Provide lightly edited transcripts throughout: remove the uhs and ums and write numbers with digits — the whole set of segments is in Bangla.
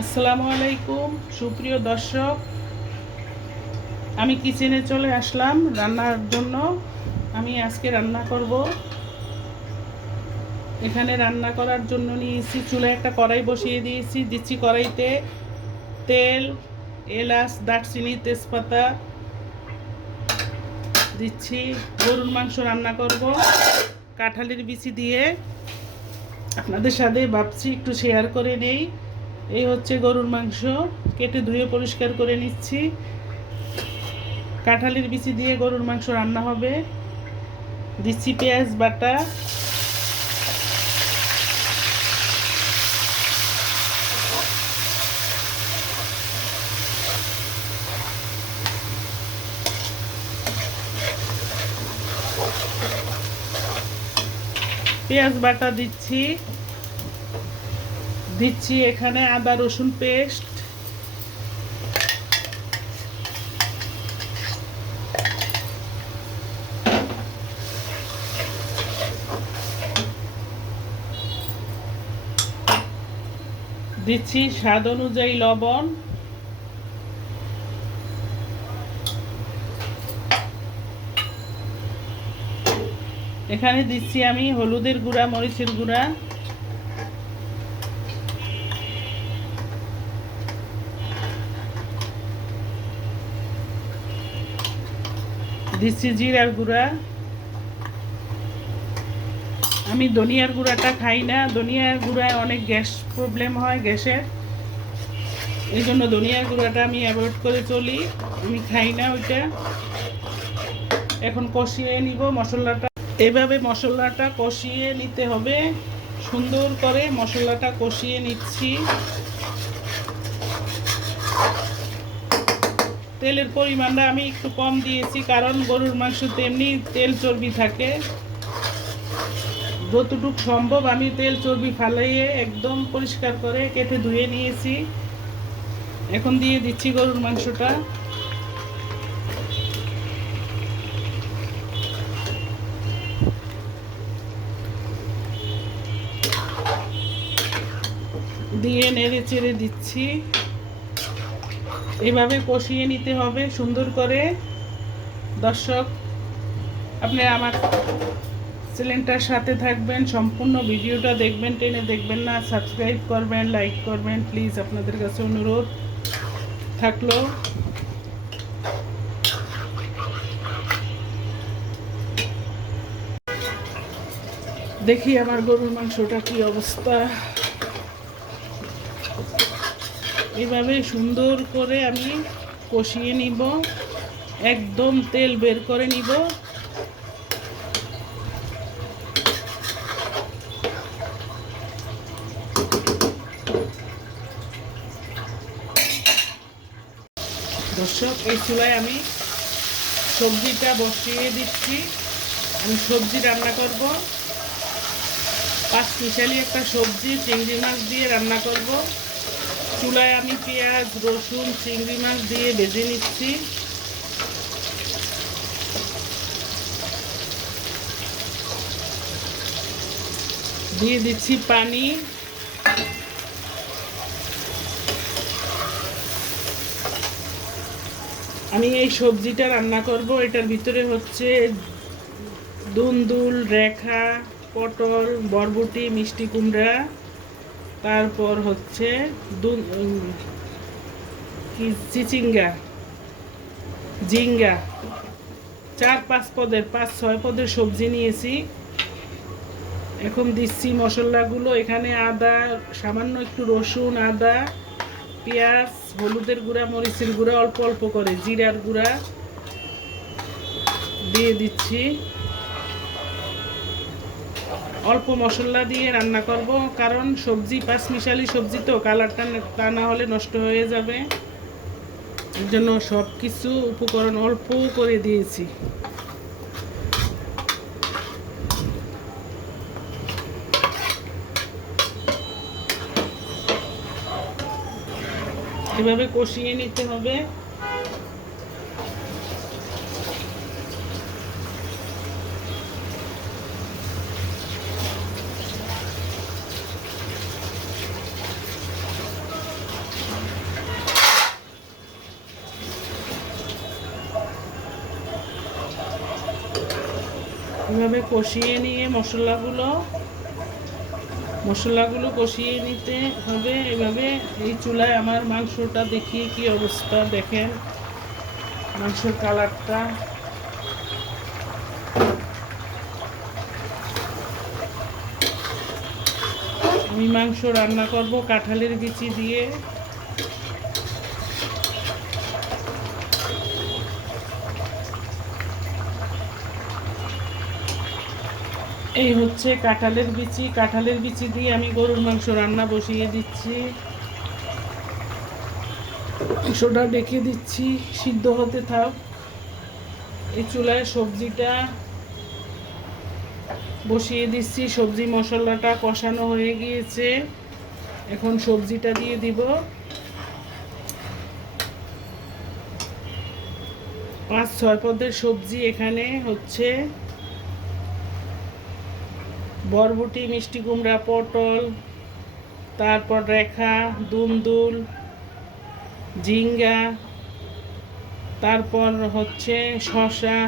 আসসালামু আলাইকুম সুপ্রিয় দর্শক, আমি কিচেনে চলে আসলাম রান্নার জন্য। আমি আজকে রান্না করব। এখানে রান্না করার জন্য নিয়েছি, চুলায় একটা কড়াই বসিয়ে দিয়েছি। দিচ্ছি কড়াইতে তেল, এলাচ, দারচিনি, তেজপাতা দিচ্ছি। গরুর মাংস রান্না করব কাঁঠালের বিচি দিয়ে। আপনাদের সাথে ভাবছি একটু শেয়ার করে নেই। এই হচ্ছে গরুর মাংস, কেটে ধুয়ে পরিষ্কার করে নিচ্ছি। কাঁঠালের বিচি দিয়ে গরুর মাংস রান্না হবে। দিচ্ছি পেঁয়াজ বাটা, দিচ্ছি দিচ্ছি এখানে আদা রসুন পেস্ট, দিচ্ছি স্বাদ অনুযায়ী লবণ, এখানে দিচ্ছি আমি হলুদের গুঁড়া, মরিচের গুঁড়া, দিচ্ছি জিরার গুঁড়া। আমি ধনিয়ার গুঁড়াটা খাই না, ধনিয়ার গুঁড়ায় অনেক গ্যাস প্রবলেম হয়, গ্যাসের। এই জন্য ধনিয়ার গুঁড়াটা আমি অ্যাভয়েড করে চলি, আমি খাই না ওইটা। এখন কষিয়ে নিব মশলাটা। এভাবে মশলাটা কষিয়ে নিতে হবে, সুন্দর করে মশলাটা কষিয়ে নিচ্ছি। তেলের পরিমাণটা আমি একটু কম দিয়েছি, কারণ গরুর মাংস তেমনি তেল চর্বি থাকে। যতটুকু সম্ভব আমি তেল চর্বি ফালাইয়ে একদম পরিষ্কার করে কেটে ধুয়ে নিয়েছি। এখন দিয়ে দিচ্ছি গরুর মাংসটা। দিয়ে নেড়ে চেড়ে দিচ্ছি। এভাবে কষিয়ে নিতে হবে সুন্দর করে। দর্শক, আপনি আমার চ্যানেলটার সাথে থাকবেন, সম্পূর্ণ ভিডিওটা দেখবেন, টেনে দেখবেন না। সাবস্ক্রাইব করবেন, লাইক করবেন প্লিজ, আপনাদের কাছে অনুরোধ থাকলো। দেখি আমার গরুর মাংসটা কি অবস্থা। এভাবে সুন্দর করে আমি কষিয়ে নিব, একদম তেল বের করে নিব। দর্শক, এই চুলায় আমি সবজিটা বসিয়ে দিচ্ছি। আমি সবজি রান্না করব, পাঁচমিশালি একটা সবজি, চিংড়ি মাছ দিয়ে রান্না করব। চুলায় আমি পেঁয়াজ, রসুন, চিংড়ি মাছ দিয়ে ভেজে নিচ্ছি। দিয়ে দিচ্ছি পানি। আমি এই সবজিটা রান্না করব, এটার ভিতরে হচ্ছে দুন্দুল, রেখা, পটল, বরবটি, মিষ্টি কুমড়া, তারপর হচ্ছে চিচিঙ্গা, ঝিঙ্গা, 5-6 পদের সবজি নিয়েছি। এখন দিচ্ছি মশলাগুলো। এখানে আদা, সামান্য একটু রসুন, আদা, পেঁয়াজ, হলুদের গুঁড়া, মরিচের গুঁড়া, অল্প অল্প করে জিরার গুঁড়া দিয়ে দিচ্ছি। অল্প মশলা দিয়ে রান্না করব, কারণ সবজি পাঁচমিশালি সবজি তো, কালারটা তা না হলে নষ্ট হয়ে যাবে। এর জন্য সব কিছু উপকরণ অল্প করে দিয়েছি। এভাবে কষিয়ে নিতে হবে। এভাবে কষিয়ে নিয়ে মশলাগুলো কষিয়ে নিতে হবে। এভাবে এই চুলায় আমার মাংসটা দেখিয়ে কি অবস্থা দেখেন, মাংসের কালারটা। আমি মাংস রান্না করব কাঁঠালের বিচি দিয়ে। এই হচ্ছে কাঁঠালের বিচি দিয়ে আমি গরুর মাংস রান্না বসিয়ে দিচ্ছি। মাংসটা রেখে দিচ্ছি সিদ্ধ হতে থাক। এই চুলায় সবজিটা বসিয়ে দিচ্ছি। সবজি মশলাটা কষানো হয়ে গিয়েছে, এখন সবজিটা দিয়ে দিব। 5-6 পদের সবজি। এখানে হচ্ছে বরবটি, মিষ্টি কুমড়া, পটল, তারপর রেখা, দুন্দুল, ঝিঙ্গা, তারপর হচ্ছে শসা,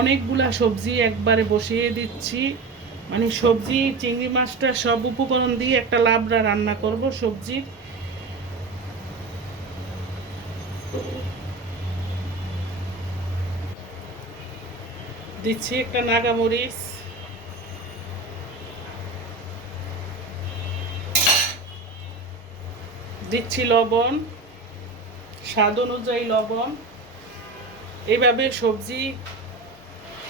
অনেকগুলা সবজি একবারে বসিয়ে দিচ্ছি। মানে সবজি, চিংড়ি মাছটা সব উপকরণ দিয়ে একটা লাবড়া রান্না করব সবজির। দিচ্ছি একটা নাগামরিচ, দিচ্ছি লবণ, স্বাদ অনুযায়ী লবণ। এইভাবে সবজি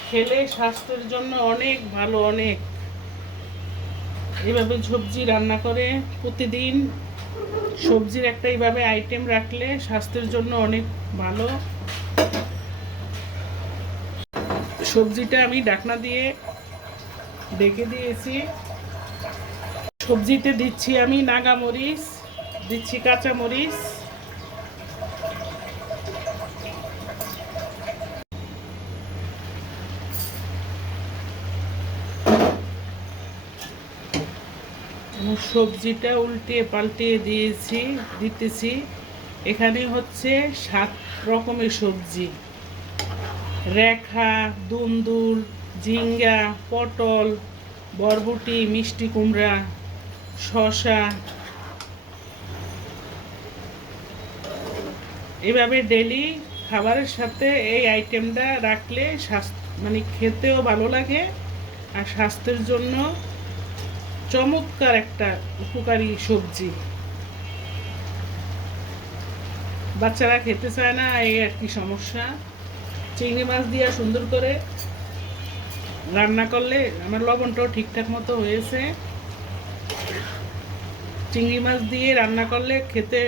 খেলে স্বাস্থ্যের জন্য অনেক ভালো, অনেক। এইভাবে সবজি রান্না করে প্রতিদিন সবজির একটা এইভাবে আইটেম রাখলে স্বাস্থ্যের জন্য অনেক ভালো। সবজিটা আমি ঢাকনা দিয়ে ঢেকে দিয়েছি। সবজিতে দিচ্ছি আমি নাগামরিচ, দিচ্ছি কাঁচামরিচ, সবজিটা উল্টে পাল্টিয়ে দিতেছি। এখানে হচ্ছে 7 রকমের সবজি: রেখা, দুন্দুল, ঝিঙ্গা, পটল, বরবটি, মিষ্টি কুমড়া, শসা। এভাবে ডেলি খাবারের সাথে এই আইটেমটা রাখলে মানে খেতেও ভালো লাগে আর স্বাস্থ্যের জন্য চমৎকার একটা উপকারী সবজি। বাচ্চারা খেতে চায় না, এই আর কি সমস্যা। চিংড়ি মাছ দিয়ে সুন্দর করে রান্না করলে আমার লবণটাও ঠিকঠাক মতো হয়েছে। চিংড়ি মাছ দিয়ে রান্না করলে খেতে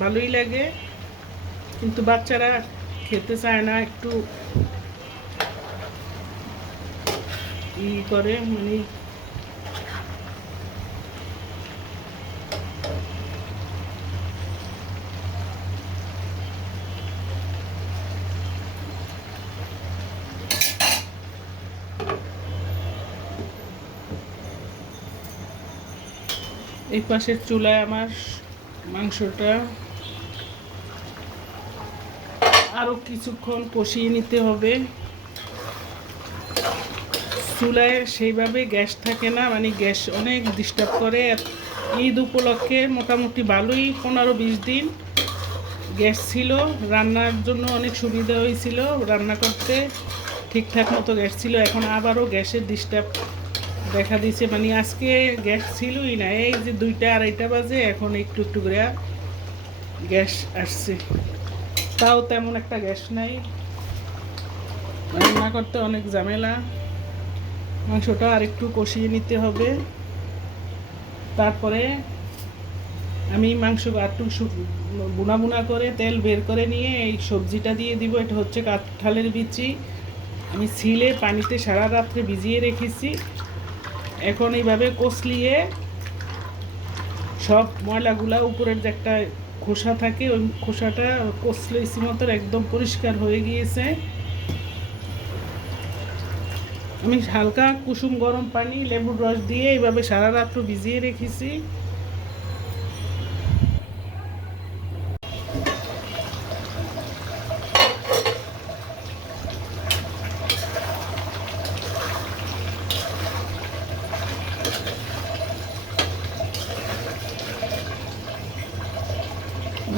ভালোই লাগে, কিন্তু বাচ্চারা খেতে চায় না, একটু করে মানে এই পাশের চুলায় আমার মাংসটা আরও কিছুক্ষণ কষিয়ে নিতে হবে। চুলায় সেইভাবে গ্যাস থাকে না, মানে গ্যাস অনেক ডিস্টার্ব করে। ঈদ উপলক্ষে মোটামুটি ভালোই 15-20 দিন গ্যাস ছিল, রান্নার জন্য অনেক সুবিধা হয়েছিল, রান্না করতে ঠিকঠাক মতো গ্যাস ছিল। এখন আবারও গ্যাসের ডিস্টার্ব দেখা দিয়েছে, মানে আজকে গ্যাস ছিলই না। এই যে 2টা-2:30 বাজে এখন একটু একটু করে গ্যাস আসছে, তাও তেমন একটা গ্যাস নাই। রান্না করতে অনেক ঝামেলা। মাংসটা আর একটু কষিয়ে নিতে হবে। তারপরে আমি মাংস একটু বুনা বুনা করে তেল বের করে নিয়ে এই সবজিটা দিয়ে দিব। এটা হচ্ছে কাঁঠালের বিচি, আমি ছিলে পানিতে সারা রাত্রে ভিজিয়ে রেখেছি। এখন এইভাবে কষলিয়ে সব ময়লাগুলা, উপরের যে একটা খোসা থাকে ওই খোসাটা কষলে ইসিমতো একদম পরিষ্কার হয়ে গিয়েছে। আমি হালকা কুসুম গরম পানি, লেবুর রস দিয়ে এইভাবে সারা রাত্র ভিজিয়ে রেখেছি।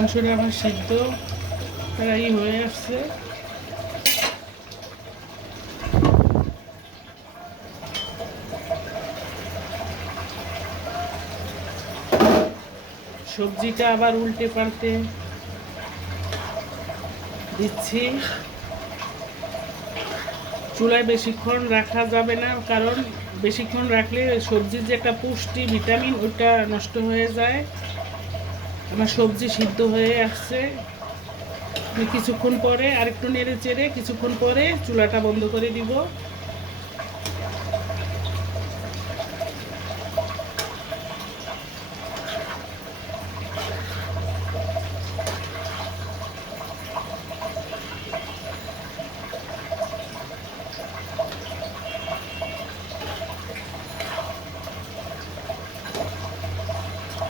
মাংসটা আমার সিদ্ধ প্রায় হয়ে আসছে। সবজিটা আবার উল্টে পাল্টে দিচ্ছি। চুলায় বেশিক্ষণ রাখা যাবে না, কারণ বেশিক্ষণ রাখলে সবজির যে একটা পুষ্টি ভিটামিন ওটা নষ্ট হয়ে যায়। আমার সবজি সিদ্ধ হয়ে আসছে। কিছুক্ষণ পরে আরেকটু নেড়ে চেড়ে কিছুক্ষণ পরে চুলাটা বন্ধ করে দিব।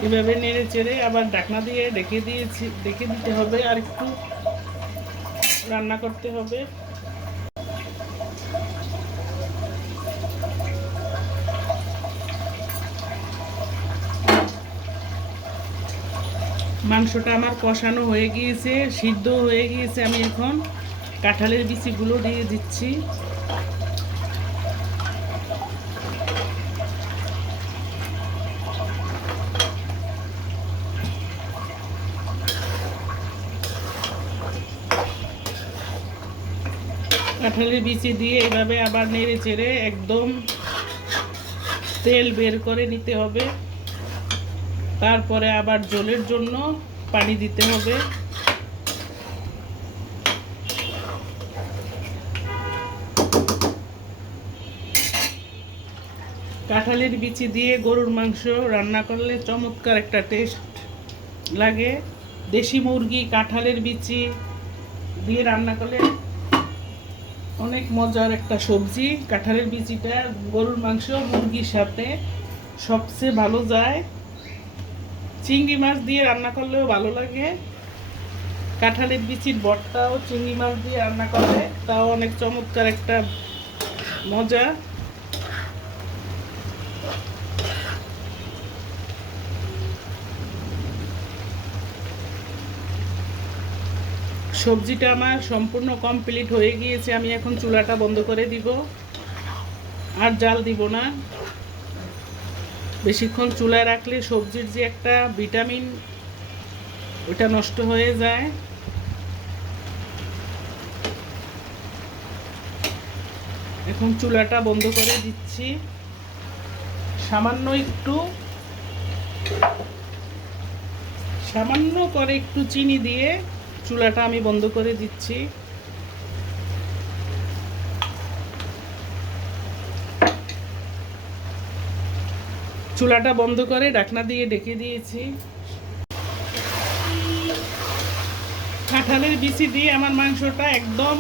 এভাবে নেড়ে চেড়ে আবার ঢাকনা দিয়ে ঢেকে দিতে হবে, আর একটু রান্না করতে হবে। মাংসটা আমার কষানো হয়ে গিয়েছে, সিদ্ধ হয়ে গিয়েছে। আমি এখন কাঁঠালের বিচিগুলো দিয়ে দিচ্ছি। কাঁঠালের বিচি দিয়ে এভাবে আবার নেড়ে চেড়ে একদম তেল বের করে নিতে হবে। তারপরে আবার ঝোলের জন্য পানি দিতে হবে। কাঁঠালের বিচি দিয়ে গরুর মাংস রান্না করলে চমৎকার একটা টেস্ট লাগে। দেশি মুরগি কাঁঠালের বিচি দিয়ে রান্না করলে অনেক মজার একটা সবজি। কাঁঠালের বিচিটা গরুর মাংস মুরগির সাথে সবচেয়ে ভালো যায়। চিংড়ি মাছ দিয়ে রান্না করলেও ভালো লাগে। কাঁঠালের বিচির ভর্তাও চিংড়ি মাছ দিয়ে রান্না করলে তাও অনেক চমৎকার একটা মজা। সবজিটা আমার সম্পূর্ণ কমপ্লিট হয়ে গিয়েছে। আমি এখন চুলাটা বন্ধ করে দিব, আর জাল দিব না। বেশিক্ষণ চুলায় রাখলে সবজির যে একটা ভিটামিন ওটা নষ্ট হয়ে যায়। এখন চুলাটা বন্ধ করে দিচ্ছি। সামান্য করে একটু চিনি দিয়ে চুলাটা আমি বন্ধ করে দিচ্ছি। চুলাটা বন্ধ করে ঢাকনা দিয়ে ঢেকে দিয়েছি। কাঁঠালের বিচি দিয়ে আমার মাংসটা একদম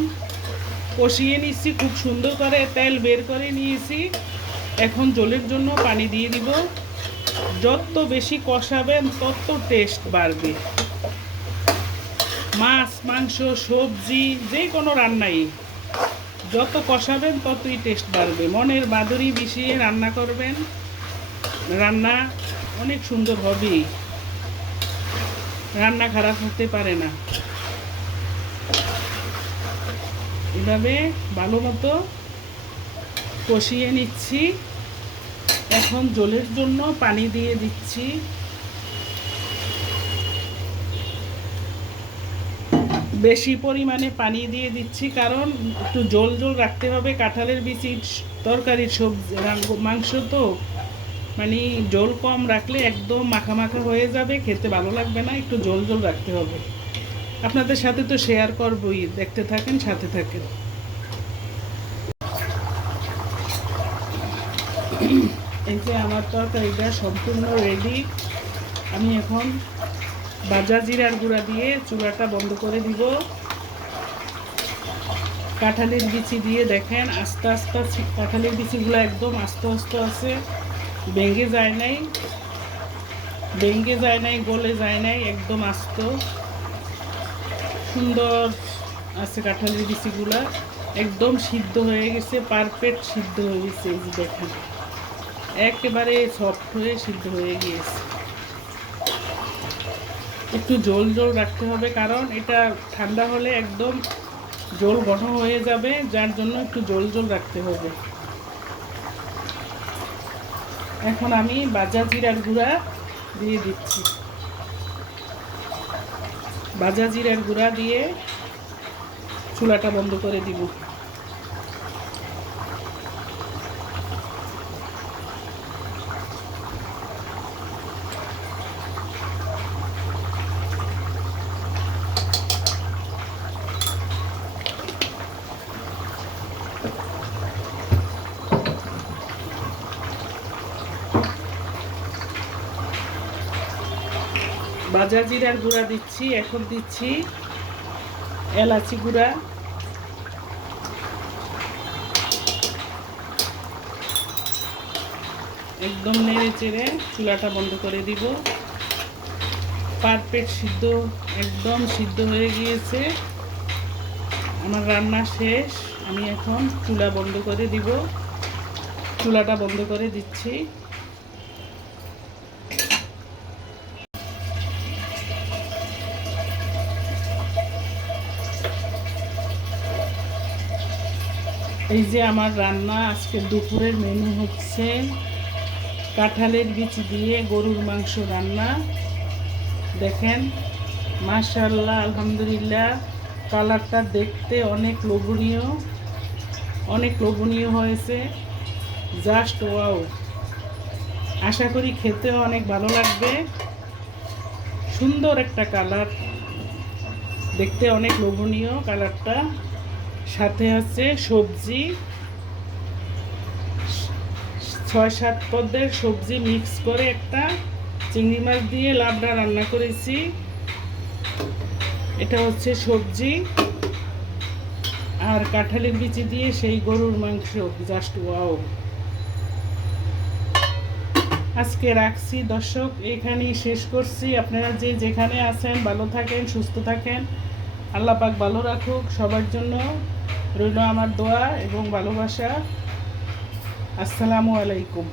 কষিয়ে নিচ্ছি, খুব সুন্দর করে তেল বের করে নিয়েছি। এখন ঝোলের জন্য পানি দিয়ে দিব। যত বেশি কষাবেন তত টেস্ট বাড়বে। মাছ মাংস সবজি যে কোনো রান্নাই যত কষাবেন ততই টেস্ট বাড়বে। মনের মাধুরী মিশিয়ে রান্না করবেন, রান্না অনেক সুন্দর হবে। রান্না খারাপ হতে পারে না। এভাবে ভালো মতো কষিয়ে নিচ্ছি। এখন ঝোলের জন্য পানি দিয়ে দিচ্ছি। বেশি পরিমাণে পানি দিয়ে দিচ্ছি, কারণ একটু ঝোল ঝোল রাখতে হবে। কাঁঠালের বিচির তরকারির সবজি মাংস তো মানে ঝোল কম রাখলে একদম মাখা মাখা হয়ে যাবে, খেতে ভালো লাগবে না। একটু ঝোল ঝোল রাখতে হবে। আপনাদের সাথে তো শেয়ার করবই, দেখতে থাকেন, সাথে থাকেন। এই যে আমার তরকারিটা সম্পূর্ণ রেডি। আমি এখন ভাজা জিরার গুঁড়া দিয়ে চুলাটা বন্ধ করে দিব। কাঁঠালের বিচি দিয়ে দেখেন আস্তে আস্তে কাঁঠালের বিচিগুলো একদম আস্তে আস্তে আছে, ভেঙে যায় নাই, গলে যায় নাই, একদম আস্ত সুন্দর আছে। কাঁঠালের বিচিগুলো একদম সিদ্ধ হয়ে গেছে, পারফেক্ট সিদ্ধ হয়ে গেছে। এই যে দেখেন একেবারে সফট হয়ে সিদ্ধ হয়ে গিয়েছে। একটু ঝোল ঝোল রাখতে হবে, কারণ এটা ঠান্ডা হলে একদম ঝোল ঘন হয়ে যাবে, যার জন্য একটু ঝোল ঝোল রাখতে হবে। এখন আমি ভাজা জিরার গুঁড়া দিয়ে দিচ্ছি। ভাজা জিরার গুঁড়া দিয়ে চুলাটা বন্ধ করে দিব। ভাজা জিরার গুঁড়া দিচ্ছি, এখন দিচ্ছি এলাচি গুঁড়া, একদম নেড়ে চেড়ে চুলাটা বন্ধ করে দিব। পারফেক্ট সিদ্ধ, একদম সিদ্ধ হয়ে গিয়েছে, আমার রান্না শেষ। আমি এখন চুলা বন্ধ করে দিব, চুলাটা বন্ধ করে দিচ্ছি। এই যে আমার রান্না, আজকে দুপুরের মেনু হচ্ছে কাঁঠালের বিচি দিয়ে গরুর মাংস রান্না। দেখেন, মাশাআল্লাহ, আলহামদুলিল্লাহ, কালারটা দেখতে অনেক লোভনীয়, অনেক লোভনীয় হয়েছে, জাস্ট ওয়াও। আশা করি খেতেও অনেক ভালো লাগবে। সুন্দর একটা কালার, দেখতে অনেক লোভনীয় কালারটা। সাথে আছে সবজি, 6-7 পদের সবজি মিক্স করে একটা চিংড়ি মাছ দিয়ে লাবড়া রান্না করেছি। এটা হচ্ছে সবজি, আর কাঁঠালের বিচি দিয়ে সেই গরুর মাংস, জাস্ট ওয়াও। আজকে রাখছি দর্শক, এখানেই শেষ করছি। আপনারা যে যেখানে আছেন ভালো থাকেন, সুস্থ থাকেন, আল্লাহ পাক ভালো রাখুক। সবার জন্য রইল আমার দোয়া এবং ভালোবাসা। আসসালামু আলাইকুম।